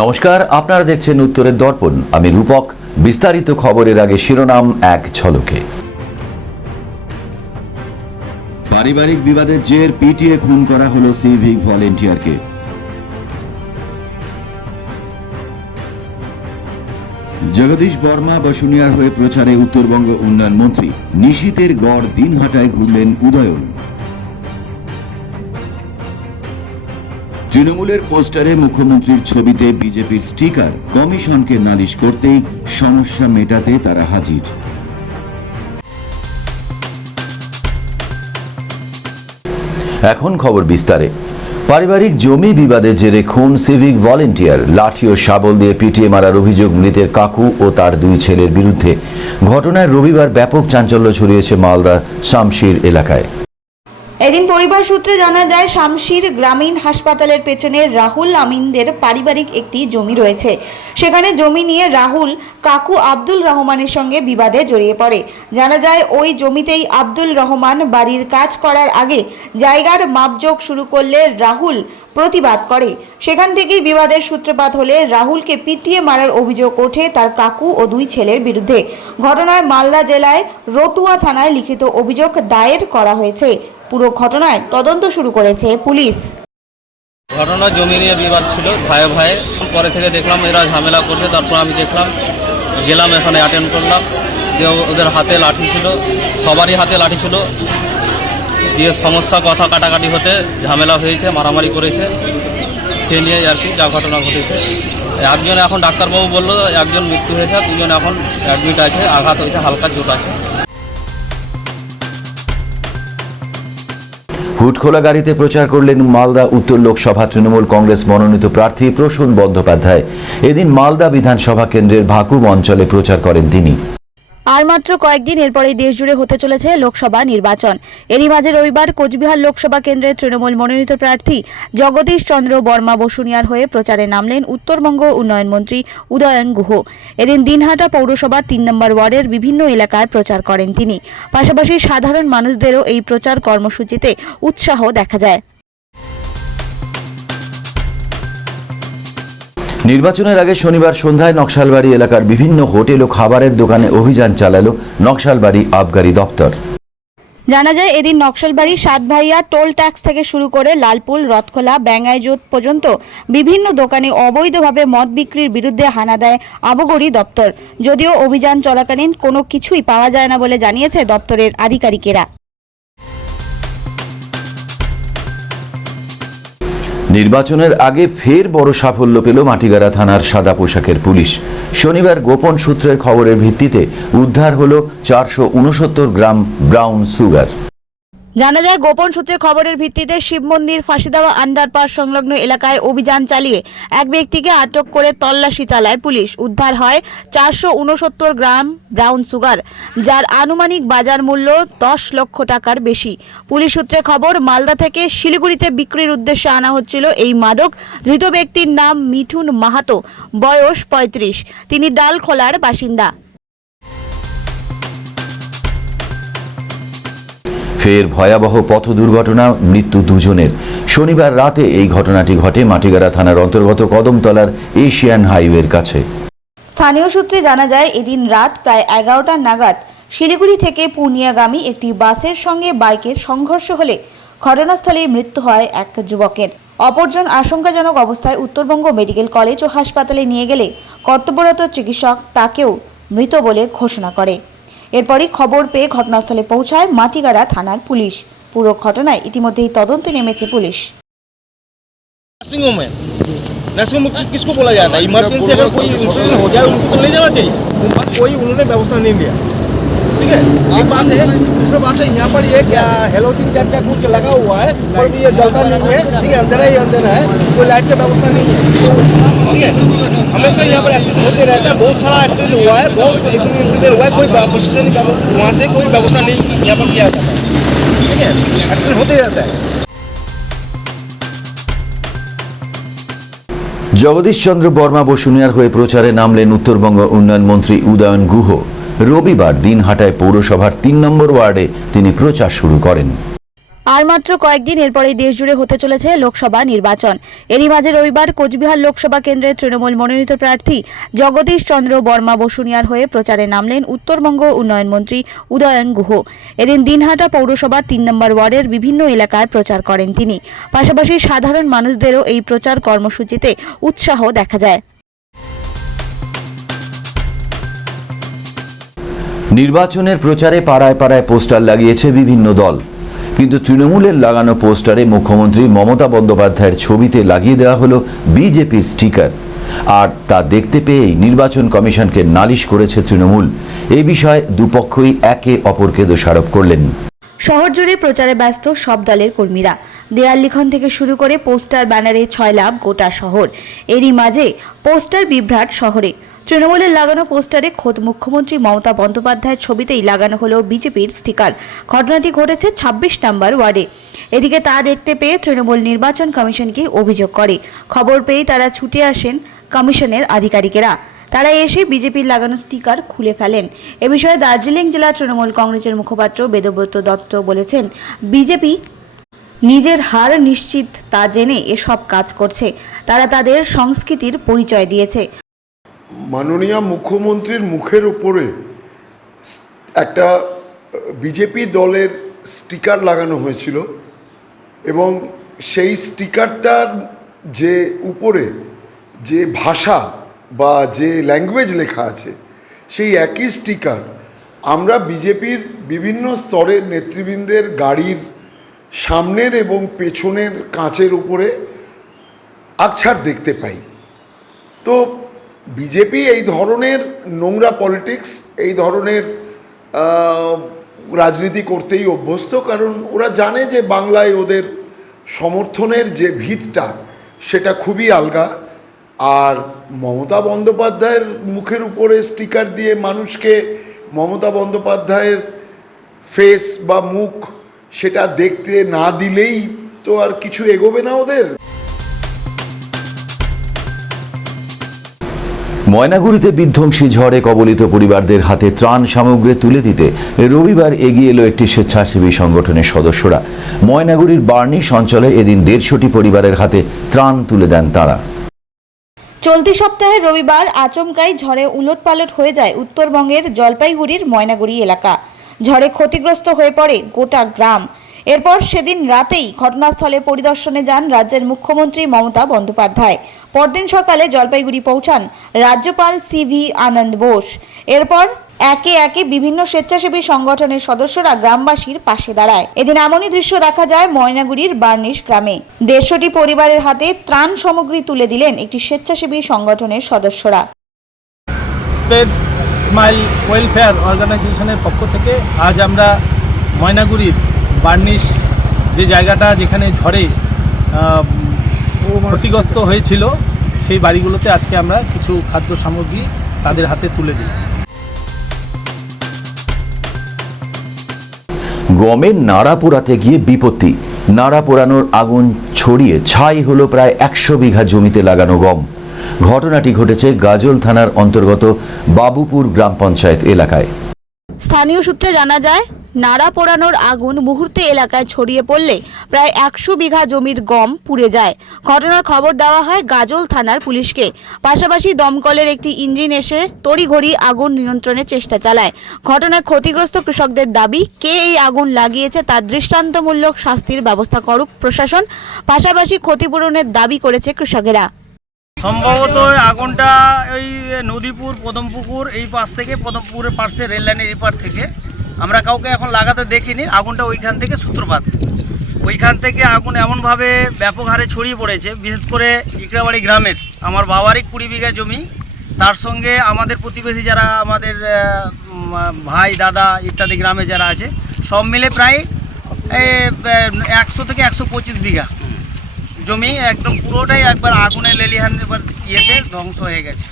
নমস্কার, আপনারা দেখছেন উত্তরের দর্পণ। আমি রূপক। বিস্তারিত খবরের আগে শিরোনাম এক ঝলকে। পারিবারিক বিবাদের জের পিটিয়ে খুন করা হলো সিভিক ভলেন্টিয়ারকে। জগদীশ বর্মা বসুনিয়ার হয়ে প্রচারে উত্তরবঙ্গ উন্নয়ন মন্ত্রী। নিশীথের গড় দিনহাটায় ঘুরলেন উদয়ন। তৃণমূলের পোস্টারে মুখ্যমন্ত্রীর ছবিতে বিজেপির স্টিকার। কমিশনকে নালিশ করতেই সমস্যা মেটাতে তারা হাজির। এখন খবর বিস্তারে। পারিবারিক জমি বিবাদের জেরে খুন সিভিক ভলেন্টিয়ার। লাঠি ও শাবল দিয়ে পিটিয়ে মারার অভিযোগ মৃতের কাকু ও তার দুই ছেলের বিরুদ্ধে। ঘটনায় রবিবার ব্যাপক চাঞ্চল্য ছড়িয়েছে মালদা শামশির এলাকায়। এদিন পরিবার সূত্রে জানা যায়, শামশির গ্রামীণ হাসপাতালের পেছনে রাহুল আমিনদের পারিবারিক একটি জমি রয়েছে। সেখানে জমি নিয়ে রাহুল কাকু আব্দুল রহমানের সঙ্গে বিবাদে জড়িয়ে পড়ে। জানা যায়, ওই জমিতেই আব্দুল রহমান বাড়ির কাজ করার আগে জায়গার মাপজোক শুরু করলে রাহুল প্রতিবাদ করে। সেখান থেকেই বিবাদের সূত্রপাত হলে রাহুলকে পিটিয়ে মারার অভিযোগ ওঠে তার কাকু ও দুই ছেলের বিরুদ্ধে। ঘটনায় মালদা জেলায় রতুয়া থানায় লিখিত অভিযোগ দায়ের করা হয়েছে। পুরো ঘটনায় তদন্ত শুরু করেছে পুলিশ। ঘটনা জমি নিয়ে বিবাদ ছিল, ভাই ভাই। পরে থেকে দেখলাম এরা ঝামেলা করছে। তারপর আমি দেখলাম, গেলাম, এখানে অ্যাটেন্ড করলাম। যে ওদের হাতে লাঠি ছিল, সবারই হাতে লাঠি ছিল। দিয়ে সমস্যা কথা কাটাকাটি হতে ঝামেলা হয়েছে, মারামারি করেছে। সে নিয়ে আর কি যা ঘটনা ঘটেছে। একজন এখন ডাক্তারবাবু বললো একজন মৃত্যু হয়েছে, দুজন এখন অ্যাডমিট আছে, আঘাত হয়েছে, হালকা চোট আছে। হুটখোলা গাড়িতে প্রচার করলেন মালদা উত্তর লোকসভা তৃণমূল কংগ্রেস মনোনীত প্রার্থী প্রসূন বন্দ্যোপাধ্যায়। এদিন মালদা বিধানসভা কেন্দ্রের ভাকুম অঞ্চলে প্রচার করেন তিনি। আর মাত্র কয়েকদিন এরপরেই দেশ জুড়ে হতে চলেছে লোকসভা নির্বাচন। এরই মাঝে রবিবার কোচবিহার লোকসভা কেন্দ্রের তৃণমূল মনোনীত প্রার্থী জগদীশ চন্দ্র বর্মা বসুনিয়ার হয়ে প্রচারে নামলেন উত্তরবঙ্গ উন্নয়ন মন্ত্রী উদয়ন গুহ। এদিন দিনহাটা পৌরসভার ৩ নম্বর ওয়ার্ডের বিভিন্ন এলাকায় প্রচার করেন তিনি। পাশাপাশি সাধারণ মানুষদেরও এই প্রচার কর্মসূচিতে উৎসাহ দেখা যায়। নির্বাচনের আগে শনিবার সন্ধ্যায় নকশালবাড়ি এলাকার বিভিন্ন হোটেল ও খাবারের দোকানে অভিযান চালালো নকশালবাড়ি আবগারি দপ্তর। জানা যায়, এদিন নকশালবাড়ি সাতভাইয়া টোল ট্যাক্স থেকে শুরু করে লালপুল, রথখোলা, ব্যাঙ্গাইজোত পর্যন্ত বিভিন্ন দোকানে অবৈধভাবে মদ বিক্রির বিরুদ্ধে হানা দেয় আবগারি দপ্তর। যদিও অভিযান চলাকালীন কোনো কিছুই পাওয়া যায় না বলে জানিয়েছে দপ্তরের আধিকারিকেরা। নির্বাচনের আগে ফের বড় সাফল্য পেল মাটিগাড়া থানার সাদা পোশাকের পুলিশ। শনিবার গোপন সূত্রের খবরের ভিত্তিতে উদ্ধার হল 469 গ্রাম ব্রাউন সুগার। জানা যায়, গোপন সূত্রে খবরের ভিত্তিতে শিব মন্দির, ফাঁসিদেওয়া আন্ডারপাস সংলগ্ন এলাকায় অভিযান চালিয়ে এক ব্যক্তিকে আটক করে তল্লাশি চালায় পুলিশ। উদ্ধার হয় 469 গ্রাম ব্রাউন সুগার, যার আনুমানিক বাজার মূল্য 10 লক্ষ টাকার বেশি। পুলিশ সূত্রে খবর, মালদা থেকে শিলিগুড়িতে বিক্রির উদ্দেশ্যে আনা হচ্ছিল এই মাদক। ধৃত ব্যক্তির নাম মিঠুন মাহাতো, বয়স 35। তিনি ডালখোলার বাসিন্দা। ফের ভয়াবহ পথ দুর্ঘটনা, মৃত্যু দুজনের। শনিবার রাতে এই ঘটনাটি ঘটে মাটিগাড়া থানার অন্তর্গত কদমতলার এশিয়ান হাইওয়ের কাছে। স্থানীয় সূত্রে জানা যায়, এদিন রাত প্রায় 11টা নাগাদ শিলিগুড়ি থেকে পূর্ণিয়াগামী একটি বাসের সঙ্গে বাইকের সংঘর্ষ হলে ঘটনাস্থলেই মৃত্যু হয় এক যুবকের। অপরজন আশঙ্কাজনক অবস্থায় উত্তরবঙ্গ মেডিকেল কলেজ ও হাসপাতালে নিয়ে গেলে কর্তব্যরত চিকিৎসক তাকেও মৃত বলে ঘোষণা করে। এরপরই খবর পেয়ে ঘটনাস্থলে পৌঁছায় মাটিগাড়া থানার পুলিশ। পুরো ঘটনায় ইতিমধ্যেই তদন্তে নেমেছে পুলিশ। नर्सिंग होम किसको बोला जाता है? इमरजेंसी अगर कोई इंसिडेंट हो जाए उनको ले जाना चाहिए, कोई उन्होंने व्यवस्था नहीं लिया। ठीक है, एक बात है। दूसरी बात है, यहाँ पर ये क्या हेलोजिन क्या कुछ लगा हुआ है और ये जलता नहीं है। ठीक है, अंधेरा ही अंधेरा है, कोई लाइट की व्यवस्था नहीं है। ठीक है, हमेशा यहाँ पर एक्सीडेंट होते रहता है। बहुत सारा एक्सीडेंट हुआ है, बहुत एक्सीडेंट हुआ है, कोई प्रशासन वहाँ से कोई व्यवस्था नहीं यहाँ पर किया जाता है। ठीक है, एक्सीडेंट होते रहता है। জগদীশ চন্দ্র বর্মা বসুনিয়ার হয়ে প্রচারে নামলেন উত্তরবঙ্গ উন্নয়ন মন্ত্রী উদয়ন গুহ। রবিবার দিনহাটায় পৌরসভার 3 নম্বর ওয়ার্ডে তিনি প্রচার শুরু করেন। আর মাত্র কয়েকদিন এরপরেই দেশ জুড়ে হতে চলেছে লোকসভা নির্বাচন। এরই মাঝে রবিবার কোচবিহার লোকসভা কেন্দ্রের তৃণমূল মনোনীত প্রার্থী জগদীশ চন্দ্র বর্মা বসুনিয়ার হয়ে প্রচারে নামলেন উত্তরবঙ্গ উন্নয়ন মন্ত্রী উদয়ন গুহ। এদিন দিনহাটা পৌরসভার 3 নম্বর ওয়ার্ডের বিভিন্ন এলাকায় প্রচার করেন তিনি। পাশাপাশি সাধারণ মানুষদেরও এই প্রচার কর্মসূচিতে উৎসাহ দেখা যায়। নির্বাচনের প্রচারে পাড়ায় পাড়ায় পোস্টার লাগিয়েছে বিভিন্ন দল, কিন্তু তৃণমূলের লাগানো পোস্টারে মুখ্যমন্ত্রী মমতা বন্দ্যোপাধ্যায়ের ছবিতে লাগিয়ে দেওয়া হলো বিজেপির স্টিকার। আর তা দেখতে পেয়েই নির্বাচন কমিশনকে নালিশ করেছে তৃণমূল। এই বিষয়ে দুপক্ষই একে অপরকে দোষারোপ করলেন। শহর জুড়ে প্রচারে ব্যস্ত সব দলের কর্মীরা। দেয়াল লিখন থেকে শুরু করে পোস্টার ব্যানারে ছয়লাভ গোটা শহর। এরই মাঝে পোস্টার বিভ্রাট শহরে। তৃণমূলের লাগানো পোস্টারে খোদ মুখ্যমন্ত্রী মমতা বন্দ্যোপাধ্যায়ের ছবিতেই লাগানো হলো বিজেপির স্টিকার। ঘটনাটি ঘটেছে 26 নম্বর ওয়ার্ডে। এদিকে তা দেখতে পেয়ে তৃণমূল নির্বাচন কমিশনকে অভিযোগ করে। খবর পেয়ে তারা ছুটে আসেন কমিশনের আধিকারিকেরা। তারা এসে বিজেপির লাগানো স্টিকার খুলে ফেলেন। এ বিষয়ে দার্জিলিং জেলা তৃণমূল কংগ্রেসের মুখপাত্র বেদব্রত দত্ত বলেছেন, বিজেপি নিজের হার নিশ্চিত তা জেনে এসব কাজ করছে। তারা তাদের সংস্কৃতির পরিচয় দিয়েছে। মাননীয় মুখ্যমন্ত্রীর মুখের উপরে একটা বিজেপি দলের স্টিকার লাগানো হয়েছিল এবং সেই স্টিকারটার যে উপরে যে ভাষা বা যে ল্যাঙ্গুয়েজ লেখা আছে সেই একই স্টিকার আমরা বিজেপির বিভিন্ন স্তরের নেতৃবৃন্দের গাড়ির সামনের এবং পেছনের কাঁচের উপরে আকছার দেখতে পাই। তো বিজেপি এই ধরনের নোংরা পলিটিক্স, এই ধরনের রাজনীতি করতেই অভ্যস্ত, কারণ ওরা জানে যে বাংলায় ওদের সমর্থনের যে ভিতটা সেটা খুবই আলগা। আর মমতা বন্দ্যোপাধ্যায়ের মুখের উপরে স্টিকার দিয়ে মানুষকে মমতা বন্দ্যোপাধ্যায়ের ফেস বা মুখ সেটা দেখতে না দিলেই তো আর কিছু এগোবে না ওদের। ময়নাগুড়িতে বিধ্বংসী ঝড়ে কবলিত পরিবারদের হাতে ত্রাণ সামগ্রী তুলে দিতে রবিবার এগিয়ে এলো একটি স্বেচ্ছাসেবী সংগঠনের সদস্যরা। ময়নাগুড়ির বার্নিশ অঞ্চলে এদিন 150টি পরিবারের হাতে ত্রাণ তুলে দেন তারা। চলতি সপ্তাহে রবিবার আচমকাই ঝড়ে উলটপালট হয়ে যায় উত্তরবঙ্গের জলপাইগুড়ির ময়নাগুড়ি এলাকা। ঝড়ে ক্ষতিগ্রস্ত হয়ে পড়ে গোটা গ্রাম। এরপর সেদিন রাতেই ঘটনাস্থলে পরিদর্শনে যান রাজ্যের মুখ্যমন্ত্রী মমতা বন্দ্যোপাধ্যায়। পরদিন সকালে জলপাইগুড়ি পৌঁছান রাজ্যপাল সিভি আনন্দ বোস। এরপর একে একে বিভিন্ন স্বেচ্ছাসেবী সংগঠনের সদস্যরা গ্রামবাসীর পাশে দাঁড়ায়। এদিন এমনই দৃশ্য দেখা যায় ময়নাগুড়ির বার্নিশ গ্রামে। 150টি পরিবারের হাতে ত্রাণ সামগ্রী তুলে দিলেন একটি স্বেচ্ছাসেবী সংগঠনের সদস্যরা। স্পেড স্মাইল ওয়েলফেয়ার অর্গানাইজেশনের পক্ষ থেকে আজ আমরা ময়নাগুড়ির বার্নিশ যে জায়গাটা যেখানে ঝড়ে ক্ষতিগ্রস্ত হয়েছিল সেই বাড়িগুলোতে আজকে আমরা কিছু খাদ্য সামগ্রী তাদের হাতে তুলে দিই। গমের নাড়া পোড়াতে গিয়ে বিপত্তি। নাড়া পোড়ানোর আগুন ছড়িয়ে ছাই হলো প্রায় 100 বিঘা জমিতে লাগানো গম। ঘটনাটি ঘটেছে গাজল থানার অন্তর্গত বাবুপুর গ্রাম পঞ্চায়েত এলাকায়। স্থানীয় সূত্রে জানা যায়, নাড়া পোড়ানোর আগুন মুহূর্তে এলাকায় ছড়িয়ে পড়লে প্রায় 100 বিঘা জমির গম পুড়ে যায়। ঘটনার খবর দেওয়া হয় গাজল থানার পুলিশকে। পাশাপাশি দমকলের একটি ইঞ্জিন এসে তড়িঘড়ি আগুন নিয়ন্ত্রণের চেষ্টা চালায়। ঘটনায় ক্ষতিগ্রস্ত কৃষকদের দাবি, কে এই আগুন লাগিয়েছে তার দৃষ্টান্তমূলক শাস্তির ব্যবস্থা করুক প্রশাসন। পাশাপাশি ক্ষতিপূরণের দাবি করেছে কৃষকেরা। সম্ভবত আগুনটা ওই নদীপুর পদমপুকুর এই পাশ থেকে, পদমপুকুরের পাশে রেল লাইনের এই পার থেকে, আমরা কাউকে এখন লাগাতে দেখিনি। আগুনটা ওইখান থেকে সূত্রপাত। ওইখান থেকে আগুন এমনভাবে ব্যাপক হারে ছড়িয়ে পড়েছে, বিশেষ করে ইকরাবাড়ি গ্রামের আমার বাবারই 20 বিঘা জমি, তার সঙ্গে আমাদের প্রতিবেশী যারা আমাদের ভাই দাদা ইত্যাদি গ্রামে যারা আছে সব মিলে প্রায় 100 থেকে 125 বিঘা জমি একদম পুরোটাই একবার আগুনের লেলিহান এবার ইয়েতে ধ্বংস হয়ে গেছে।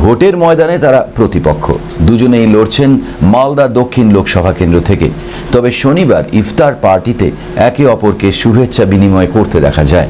ভোটের ময়দানে তারা প্রতিপক্ষ। দুজনেই লড়ছেন মালদা দক্ষিণ লোকসভা কেন্দ্র থেকে। তবে শনিবার ইফতার পার্টিতে একে অপরকে শুভেচ্ছা বিনিময় করতে দেখা যায়।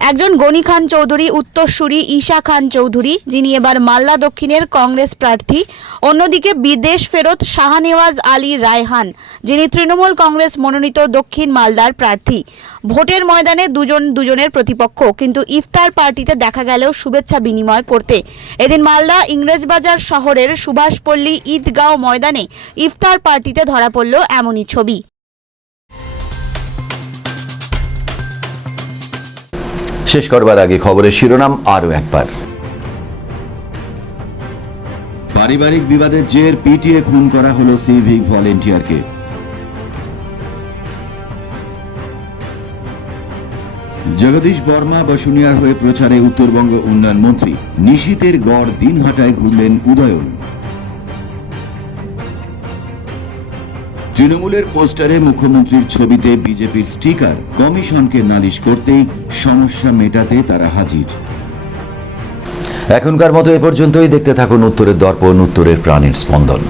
একজন গনি খান চৌধুরী, উত্তরসূরি ঈশা খান চৌধুরী, যিনি এবার মালদা দক্ষিণের কংগ্রেস প্রার্থী। অন্যদিকে বিদেশ ফেরত শাহনেওয়াজ আলী রায়হান, যিনি তৃণমূল কংগ্রেস মনোনীত দক্ষিণ মালদার প্রার্থী। ভোটের ময়দানে দুজনের প্রতিপক্ষ, কিন্তু ইফতার পার্টিতে দেখা গেলেও শুভেচ্ছা বিনিময় করতে। এদিন মালদা ইংরেজবাজার শহরের সুভাষপল্লী ঈদগাঁও ময়দানে ইফতার পার্টিতে ধরা পড়ল এমনই ছবি। শেষ করবার আগে খবরের শিরোনাম আরও একবার। পারিবারিক বিবাদের জের পিটিয়ে খুন করা হলো সিভিক ভলেন্টিয়ারকে। জগদীশ বর্মা বসুনিয়ার হয়ে প্রচারে উত্তরবঙ্গ উন্নয়ন মন্ত্রী। নিশীথের গড় দিনহাটায় ঘুরলেন উদয়ন। তৃণমূলের পোস্টারে মুখ্যমন্ত্রীর ছবিতে বিজেপির স্টিকার। কমিশনকে নালিশ করতেই সমস্যা মেটাতে তারা হাজির। এখনকার মতো এ পর্যন্তই। দেখতে থাকুন উত্তরের দর্পণ, উত্তরের প্রাণের স্পন্দন।